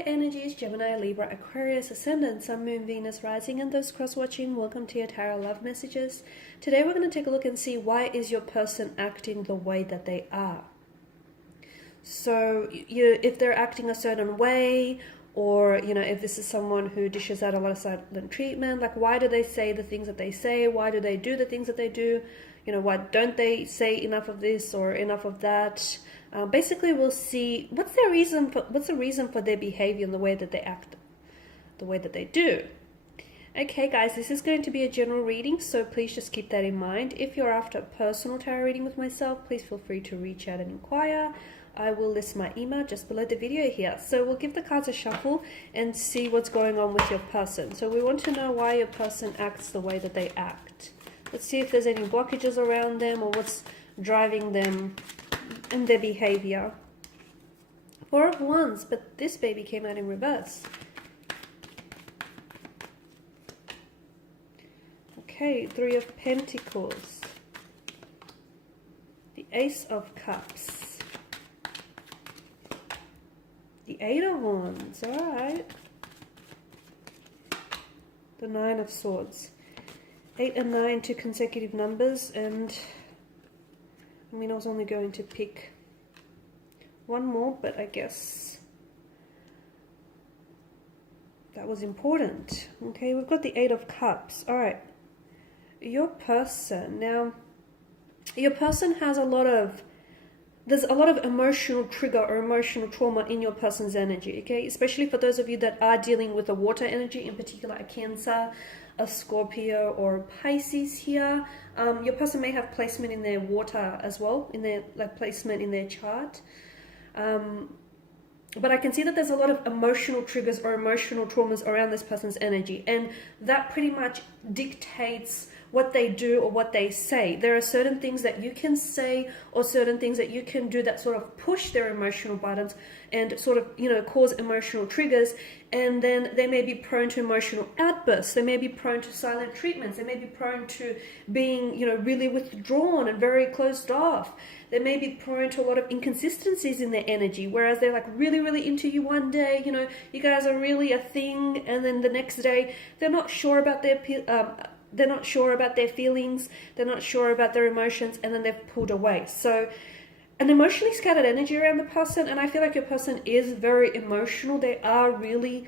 air energies, Gemini, Libra, Aquarius, Ascendant, Sun, Moon, Venus, Rising, and those cross-watching. Welcome to your Tarot Love Messages. Today we're going to take a look and see why is your person acting the way that they are. So if they're acting a certain way, or if this is someone who dishes out a lot of silent treatment, like why do they say the things that they say? Why do they do the things that they do? Why don't they say enough of this or enough of that? Basically, we'll see what's the reason for their behavior and the way that they act, the way that they do. Okay, guys, this is going to be a general reading, so please just keep that in mind. If you're after a personal tarot reading with myself, please feel free to reach out and inquire. I will list my email just below the video here. So we'll give the cards a shuffle and see what's going on with your person. So we want to know why your person acts the way that they act. Let's see if there's any blockages around them or what's driving them in their behavior. Four of Wands, but this baby came out in reverse. Okay, Three of Pentacles. The Ace of Cups. The Eight of Wands, alright. The Nine of Swords. 8 and 9, two consecutive numbers, and I was only going to pick one more, but I guess that was important. Okay, we've got the Eight of Cups. All right, your person. Now, your person has there's a lot of emotional trigger or emotional trauma in your person's energy, okay? Especially for those of you that are dealing with a water energy, in particular a Cancer, a Scorpio, or a Pisces here. Your person may have placement in their water as well, in their placement in their chart. But I can see that there's a lot of emotional triggers or emotional traumas around this person's energy, and that pretty much dictates what they do or what they say. There are certain things that you can say or certain things that you can do that sort of push their emotional buttons and sort of, cause emotional triggers. And then they may be prone to emotional outbursts. They may be prone to silent treatments. They may be prone to being, really withdrawn and very closed off. They may be prone to a lot of inconsistencies in their energy, whereas they're like really, really into you one day, you guys are really a thing, and then the next day they're not sure about their feelings, they're not sure about their emotions, and then they've pulled away. So an emotionally scattered energy around the person, and I feel like your person is very emotional. They are really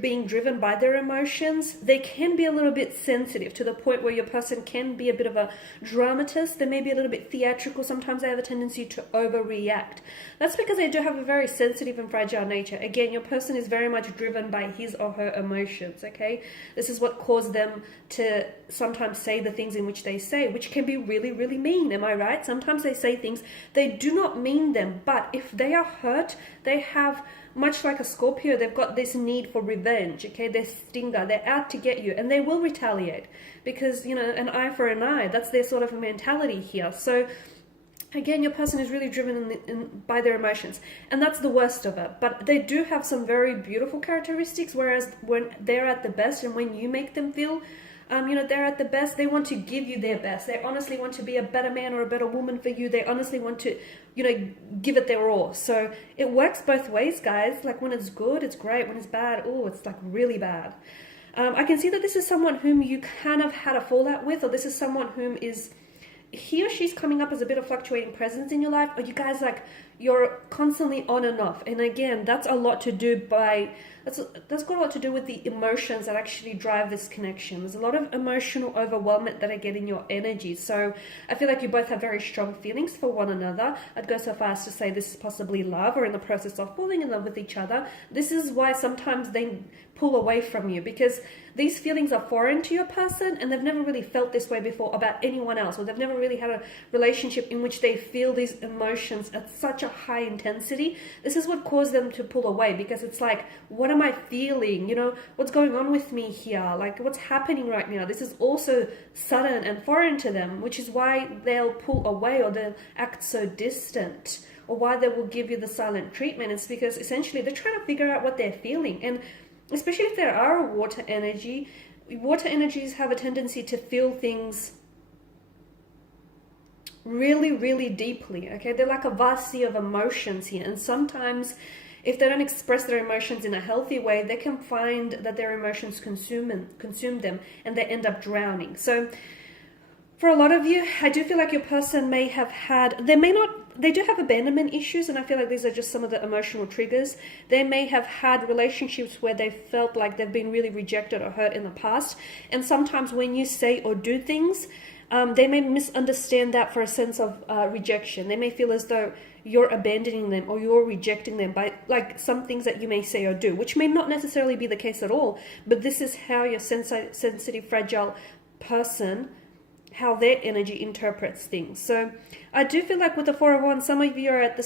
being driven by their emotions. They can be a little bit sensitive to the point where your person can be a bit of a dramatist. They may be a little bit theatrical. Sometimes they have a tendency to overreact. That's because they do have a very sensitive and fragile nature. Again, your person is very much driven by his or her emotions, okay? This is what caused them to sometimes say the things in which they say, which can be really, really mean, am I right? Sometimes they say things, they do not mean them, but if they are hurt, they have, much like a Scorpio, they've got this need for revenge, okay? They're stinger, they're out to get you, and they will retaliate because, an eye for an eye, that's their sort of mentality here. So again, your person is really driven by their emotions, and that's the worst of it. But they do have some very beautiful characteristics, whereas when they're at the best and when you make them feel they're at the best, they want to give you their best. They honestly want to be a better man or a better woman for you. They honestly want to, give it their all. So it works both ways, guys. Like when it's good, it's great. When it's bad, it's like really bad. I can see that this is someone whom you kind of had a fallout with, or this is someone whom is, he or she's coming up as a bit of fluctuating presence in your life, or you guys you're constantly on and off. And again, that's got a lot to do with the emotions that actually drive this connection. There's a lot of emotional overwhelmment that I get in your energy. So I feel like you both have very strong feelings for one another. I'd go so far as to say this is possibly love, or in the process of falling in love with each other. This is why sometimes they pull away from you, because these feelings are foreign to your person and they've never really felt this way before about anyone else, or they've never really had a relationship in which they feel these emotions at such a high intensity. This is what caused them to pull away, because it's like, what am I feeling? What's going on with me here? Like, what's happening right now? This is also sudden and foreign to them, which is why they'll pull away or they'll act so distant, or why they will give you the silent treatment. It's because essentially they're trying to figure out what they're feeling. And especially if there are a water energy, water energies have a tendency to feel things really, really deeply, okay? They're like a vast sea of emotions here, and sometimes if they don't express their emotions in a healthy way, they can find that their emotions consume them, and they end up drowning. So for a lot of you, I do feel like your person may have had, they do have abandonment issues, and I feel like these are just some of the emotional triggers. They may have had relationships where they felt like they've been really rejected or hurt in the past, and sometimes when you say or do things, they may misunderstand that for a sense of rejection. They may feel as though you're abandoning them or you're rejecting them by like some things that you may say or do, which may not necessarily be the case at all, but this is how your sensitive, fragile person, how their energy interprets things. So I do feel like with the Four of Wands, some of you are at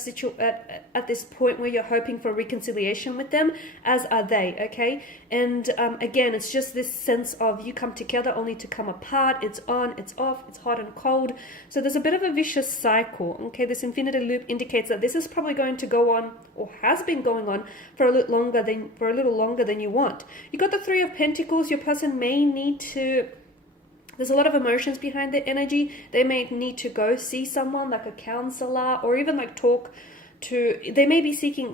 at this point where you're hoping for reconciliation with them, as are they, okay? And again, it's just this sense of you come together only to come apart. It's on, it's off, it's hot and cold. So there's a bit of a vicious cycle, okay? This infinity loop indicates that this is probably going to go on, or has been going on, for a little longer than you want. You got the Three of Pentacles. Your person may need to, there's a lot of emotions behind their energy. They may need to go see someone like a counselor, or even like talk to, they may be seeking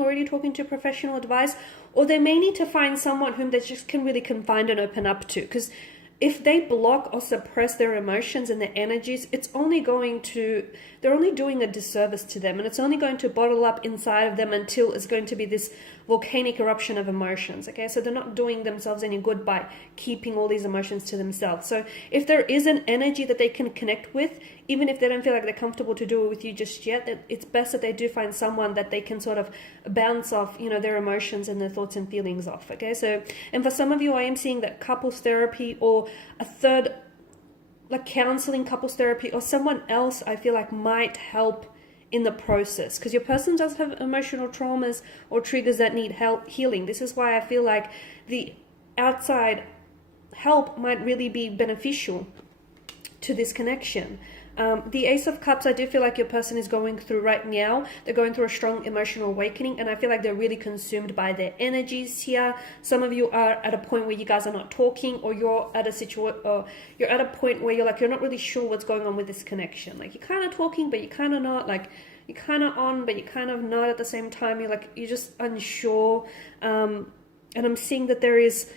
already talking to professional advice, or they may need to find someone whom they just can really confide and open up to. Because if they block or suppress their emotions and their energies, they're only doing a disservice to them, and it's only going to bottle up inside of them until it's going to be this volcanic eruption of emotions, okay? So they're not doing themselves any good by keeping all these emotions to themselves. So if there is an energy that they can connect with, even if they don't feel like they're comfortable to do it with you just yet, that it's best that they do find someone that they can sort of bounce off, their emotions and their thoughts and feelings off, okay? So, and for some of you, I am seeing that couples therapy or a third, like counseling, couples therapy, or someone else I feel like might help in the process, because your person does have emotional traumas or triggers that need help healing. This is why I feel like the outside help might really be beneficial to this connection. The Ace of Cups, I do feel like your person is going through right now. They're going through a strong emotional awakening, and I feel like they're really consumed by their energies here. Some of you are at a point where you guys are not talking, or you're at a point where you're not really sure what's going on with this connection. Like you're kind of talking, but you're kind of not. Like you're kind of on, but you're kind of not at the same time. You're just unsure. And I'm seeing that there is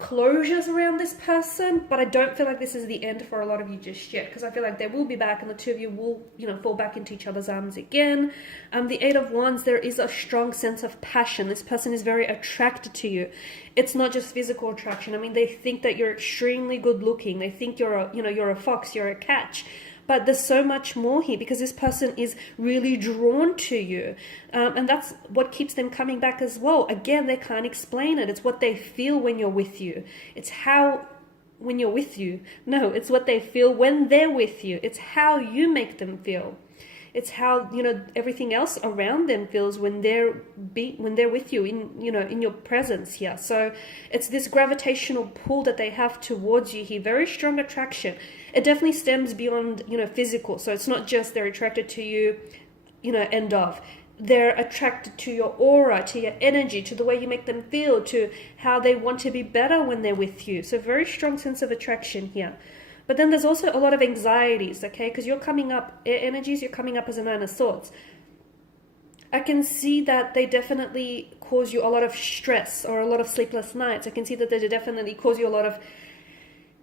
closures around this person, but I don't feel like this is the end for a lot of you just yet, because I feel like they will be back and the two of you will fall back into each other's arms again. The Eight of Wands, there is a strong sense of passion. This person is very attracted to you. It's not just physical attraction. I mean, they think that you're extremely good looking. They think you're a fox, you're a catch. But there's so much more here, because this person is really drawn to you. And that's what keeps them coming back as well. Again, they can't explain it. It's what they feel when you're with you. It's when you're with you. No, it's what they feel when they're with you. It's how you make them feel. It's how, everything else around them feels when they're with you in your presence here. So it's this gravitational pull that they have towards you here. Very strong attraction. It definitely stems beyond, physical. So it's not just they're attracted to you, end of. They're attracted to your aura, to your energy, to the way you make them feel, to how they want to be better when they're with you. So very strong sense of attraction here. But then there's also a lot of anxieties, okay? Because you're coming up, air energies, you're coming up as a Nine of Swords. I can see that they definitely cause you a lot of stress or a lot of sleepless nights. I can see that they definitely cause you a lot of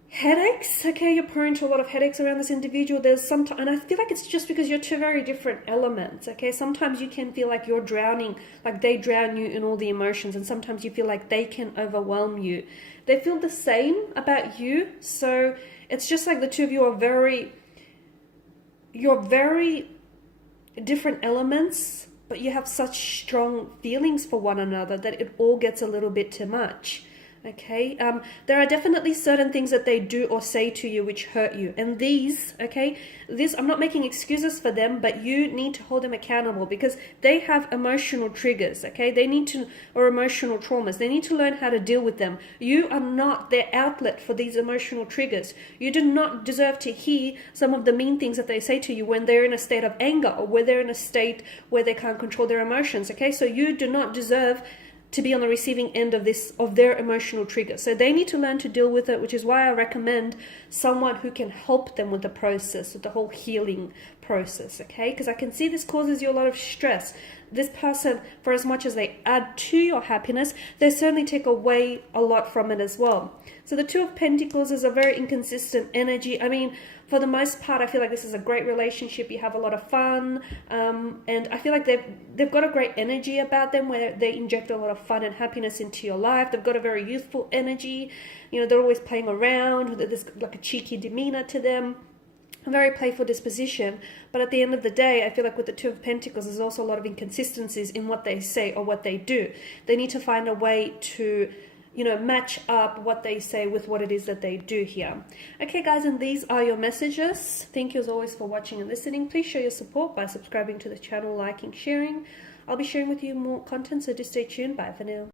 headaches, okay? You're prone to a lot of headaches around this individual. And I feel like it's just because you're two very different elements, okay? Sometimes you can feel like you're drowning, like they drown you in all the emotions, and sometimes you feel like they can overwhelm you. They feel the same about you, so it's just like the two of you are you're very different elements, but you have such strong feelings for one another that it all gets a little bit too much. Okay, there are definitely certain things that they do or say to you which hurt you, and I'm not making excuses for them, but you need to hold them accountable, because they have emotional triggers, okay? Or emotional traumas. They need to learn how to deal with them. You are not their outlet for these emotional triggers. You do not deserve to hear some of the mean things that they say to you when they're in a state of anger, or when they're in a state where they can't control their emotions, okay? So you do not deserve to be on the receiving end of this, of their emotional trigger. So they need to learn to deal with it, which is why I recommend someone who can help them with the process, with the whole healing process, okay? Because I can see this causes you a lot of stress. This person, for as much as they add to your happiness, they certainly take away a lot from it as well. So the Two of Pentacles is a very inconsistent energy. I mean, for the most part, I feel like this is a great relationship. You have a lot of fun, and I feel like they've got a great energy about them where they inject a lot of fun and happiness into your life. They've got a very youthful energy. You know, they're always playing around. There's like a cheeky demeanor to them. A very playful disposition, but at the end of the day, I feel like with the Two of Pentacles, there's also a lot of inconsistencies in what they say or what they do. They need to find a way to, you know, match up what they say with what it is that they do here. Okay, guys, and these are your messages. Thank you as always for watching and listening. Please show your support by subscribing to the channel, liking, sharing. I'll be sharing with you more content, so just stay tuned. Bye for now.